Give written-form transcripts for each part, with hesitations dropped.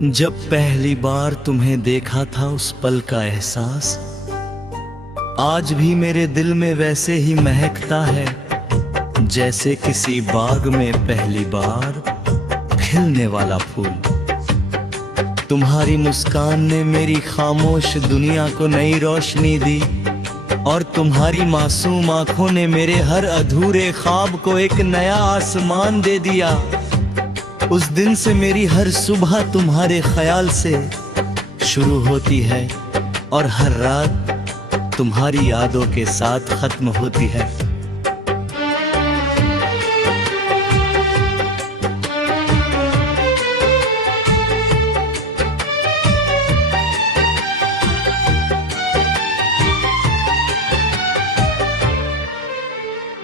जब पहली बार तुम्हें देखा था उस पल का एहसास आज भी मेरे दिल में वैसे ही महकता है, जैसे किसी बाग में पहली बार खिलने वाला फूल। तुम्हारी मुस्कान ने मेरी खामोश दुनिया को नई रोशनी दी और तुम्हारी मासूम आंखों ने मेरे हर अधूरे ख्वाब को एक नया आसमान दे दिया। उस दिन से मेरी हर सुबह तुम्हारे ख्याल से शुरू होती है और हर रात तुम्हारी यादों के साथ खत्म होती है।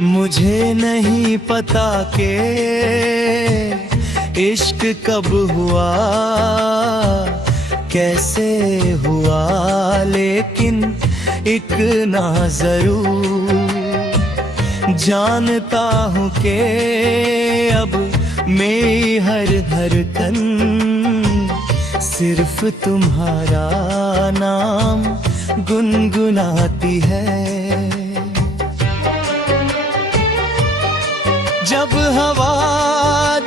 मुझे नहीं पता कि इश्क कब हुआ, कैसे हुआ, लेकिन एक ना जरूर जानता हूँ कि अब मेरी हर धड़कन सिर्फ तुम्हारा नाम गुनगुनाती है। जब हवा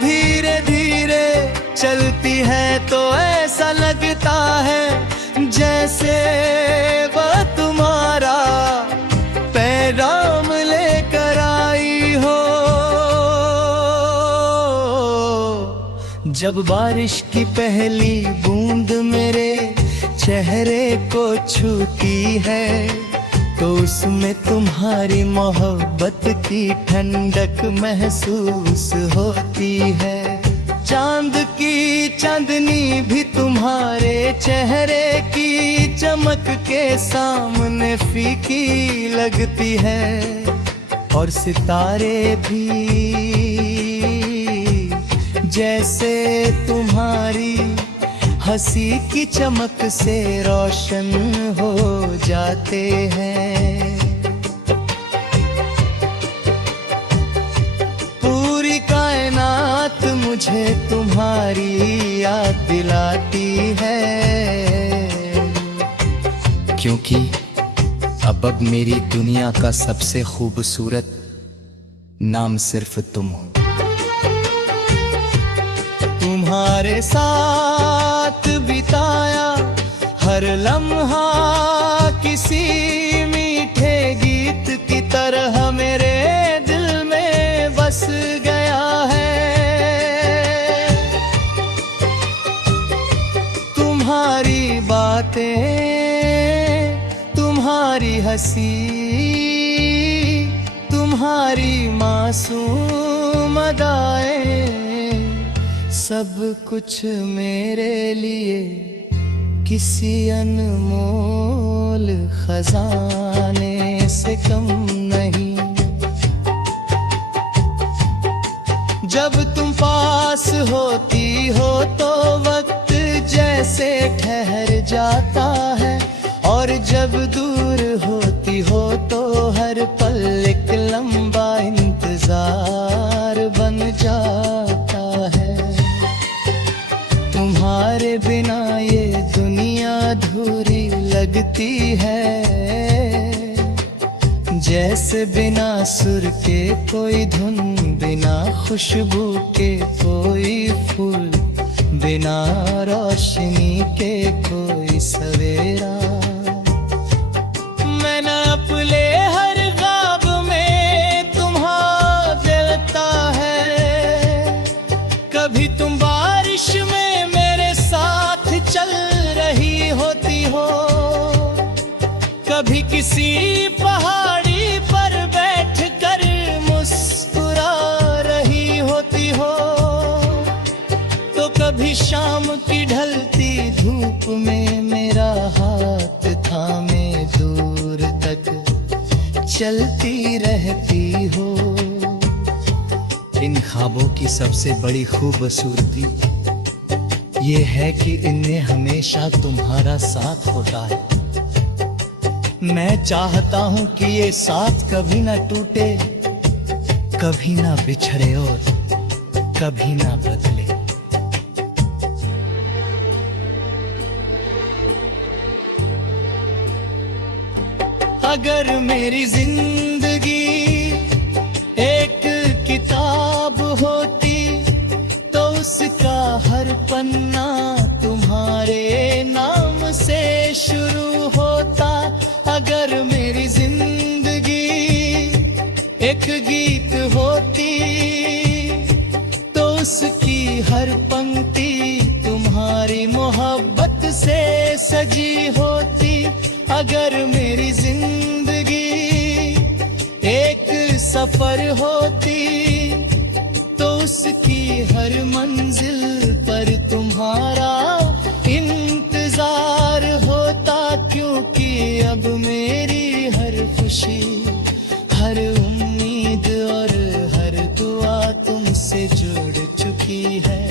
धीरे धीरे चलती है तो ऐसा लगता है जैसे वह तुम्हारा पैगाम लेकर आई हो। जब बारिश की पहली बूंद मेरे चेहरे को छूती है तो उसमें तुम्हारी मोहब्बत की ठंडक महसूस होती है। चांद की चांदनी भी तुम्हारे चेहरे की चमक के सामने फीकी लगती है और सितारे भी जैसे तुम्हारी हंसी की चमक से रोशन हो जाते हैं। पूरी कायनात मुझे तुम्हारी याद दिलाती है, क्योंकि अब मेरी दुनिया का सबसे खूबसूरत नाम सिर्फ तुम हो। तुम्हारे साथ बिताया हर लम्हा किसी मीठे गीत की तरह मेरे दिल में बस गया है। तुम्हारी बातें, तुम्हारी हंसी, तुम्हारी मासूम अदाएं, सब कुछ मेरे लिए किसी अनमोल खजाने से कम नहीं। जब तुम पास होती हो तो वक्त जैसे ठहर जाता है और जब दूर होती हो तो हर पल एक लंबा इंतजार बन जाता है। तुम्हारे बिना ये दुनिया अधूरी लगती है, जैसे बिना सुर के कोई धुन, बिना खुशबू के कोई फूल, बिना रोशनी के कोई सवेरा। मैंने अपने हर ख्वाब में तुम्हारा देखता है। कभी तुम बारिश में चल रही होती हो, कभी किसी पहाड़ी पर बैठकर मुस्कुरा रही होती हो, तो कभी शाम की ढलती धूप में मेरा हाथ थामे दूर तक चलती रहती हो। इन ख्वाबों की सबसे बड़ी खूबसूरती ये है कि इनमें हमेशा तुम्हारा साथ होता है। मैं चाहता हूं कि ये साथ कभी ना टूटे, कभी ना बिछड़े और कभी ना बदले। अगर मेरी जिंदगी एक किताब होती तो उसका हर पन्ना तुम्हारे नाम से शुरू होता। अगर मेरी जिंदगी एक गीत होती तो उसकी हर पंक्ति तुम्हारी मोहब्बत से सजी होती। अगर मेरी जिंदगी एक सफर होती तो उसकी हर मंजिल पर तुम्हारा इंतजार होता। क्योंकि अब मेरी हर खुशी, हर उम्मीद और हर दुआ तुमसे जुड़ चुकी है।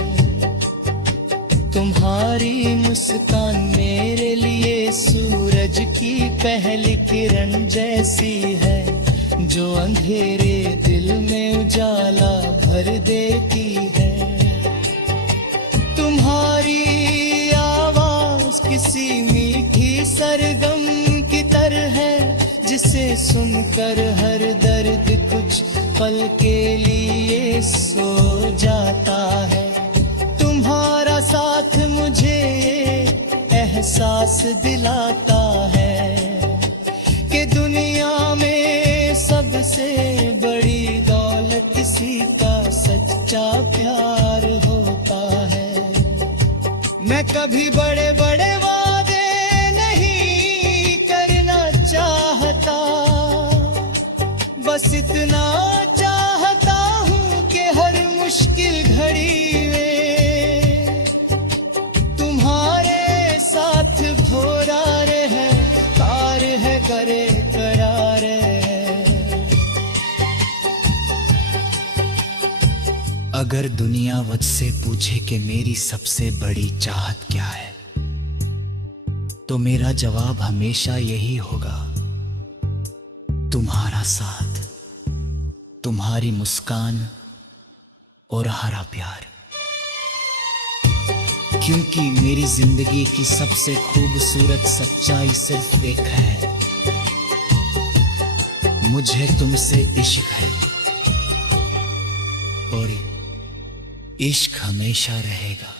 तुम्हारी मुस्कान मेरे लिए सूरज की पहली किरण जैसी है, जो अंधेरे दिल में उजाला भर देती है। तुम्हारी आवाज किसी मीठी सरगम की तरह है, जिसे सुनकर हर दर्द कुछ पल के लिए सो जाता है। तुम्हारा साथ मुझे एहसास दिलाता है कि दुनिया में सबसे बड़ी दौलत किसी का सच्चा प्यार होता है। मैं कभी बड़े बड़े वादे नहीं करना चाहता, बस इतना चाहता हूँ कि हर मुश्किल घड़ी में तुम्हारे साथ भोरा रहे, तार है करे करार है। अगर दुनिया मुझसे पूछे कि मेरी सबसे बड़ी चाहत क्या है, तो मेरा जवाब हमेशा यही होगा, तुम्हारा साथ, तुम्हारी मुस्कान और हरा प्यार। क्योंकि मेरी जिंदगी की सबसे खूबसूरत सच्चाई सिर्फ एक है, मुझे तुमसे इश्क है और इश्क हमेशा रहेगा।